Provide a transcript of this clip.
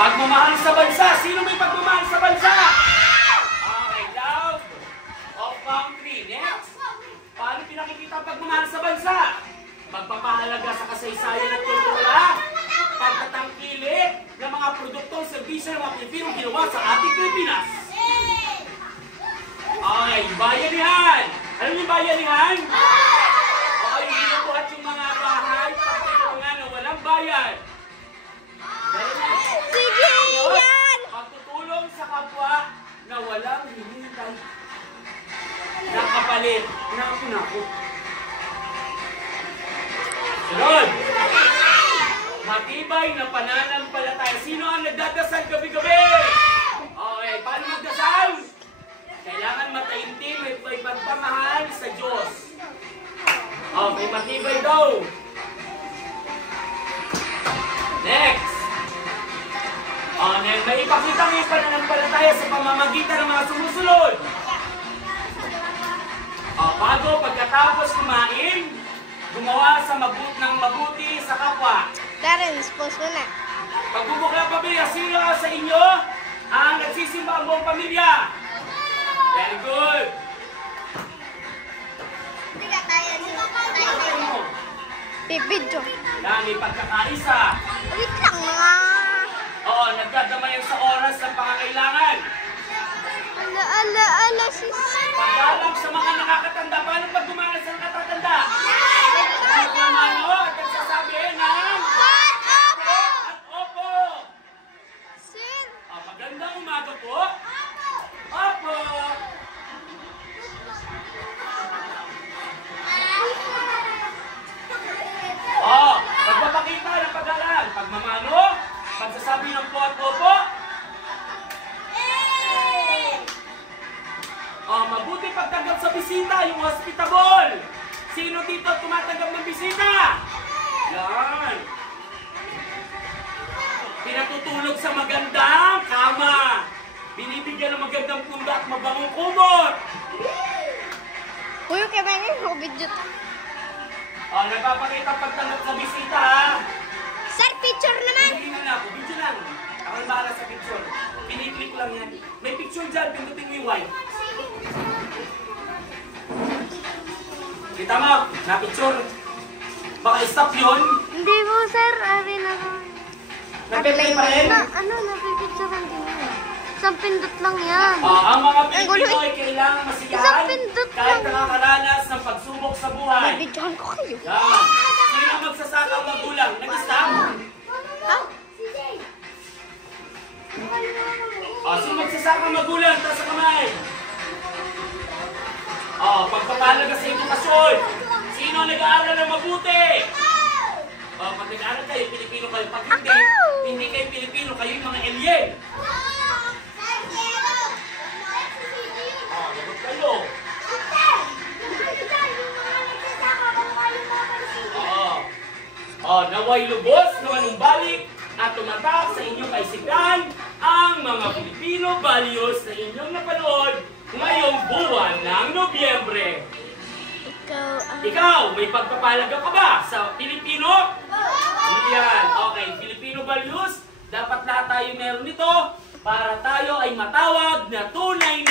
Pagmamahal sa bansa. Sino may pagmamahal sa bansa? Okay, love of country. Next. Paano pinakikita ang pagmamahal sa bansa? Magpapahalaga sa kasaysayan at kultura. Pagtatangkilik ng mga produktong serbisyo ng mga Pilipino ginawa sa ating Pilipinas. Okay, bayanihan. Alam niyo yung bayanihan? Okay, binubuhat yung mga bahay pagtutulungan na walang bayan. Sige yan! Pagtutulong sa kapwa na walang hinihintay na kapalit. Naku. Sunod! Matibay na pananampalataya. Sino ang nagdadasal gabi-gabi? Okay, paano magdasal? Kailangan mataimtim, may pagpamahal sa Diyos. Okay, matibay daw. Next. May ipakita ng pananampalataya sa pamamagitan ng mga sumusunod. Bago pagkatapos kumain, gumawa sa ng mabuti sa kapwa. Darren, post mo na. Pagbubukla pamilya, sino sa inyo ang nagsisimba ang buong pamilya? Very good. Hindi ka kaya mo. Bibidyo. Yan, may pagkakaisa. Wait lang mga. Oo, nagdadamayan sa oras ng pangangailangan. Ala, sis. Paggalang sa mga nakakatanda. Paano pag dumanas sa nakatatanda? Nagmamano at nagsasabi ng Opo! at opo. Sin. Magandang umaga po. Opo. Pagpapakita ng pag-aral. Pagmamano, pagsasabi ng po at opo. Mabuti pagtanggap sa bisita, yung hospitable. Sino dito tumatanggap ng bisita? Yan. Pinatutulog sa magandang kama. Binibigyan ng magandang punda at mabangong kumot. Uy, kaya ba yun? Bidyo. Nagpapakita pagtanggap sa bisita, ha? Sir, picture naman. Hindi na ako, video lang. Ako ang bahala sa picture. Piniklik lang yan. May picture dyan, pindutin mo yung white. Kita mo, na-picture. Baka stop yun. Hindi po, sir. Arin ako. Nag-play pa rin. Napipicturean din yan. Isang pindot lang yan. Ang mga Pilipino ay kailangan masiyahan Isang pindot kahit lang. nakakaranas ng pagsubok sa buhay. Nabidyohan ko kayo. Yan. Sino ang magsasaka ang magulang? Nag-stop? Ha? Sino magsasaka ang magulang? Taas sa kamay. Pagpapalaga sa edukasyon. Sino ang nag-aaral ng mabuti? Pag nag-aaral kayo, Pilipino kayo. Pag hindi kayo Pilipino, kayo yung mga alien. Lagot kayo. Naway lubos na manumbalik at tumatak sa inyong kaisipan ang mga Filipino values na inyong napanood ngayong buwan ng Nobyembre. Ikaw, may pagpapalaga ka ba sa Pilipino? Yan. Okay, Filipino values. Dapat lahat tayo meron nito para tayo ay matawag na tunay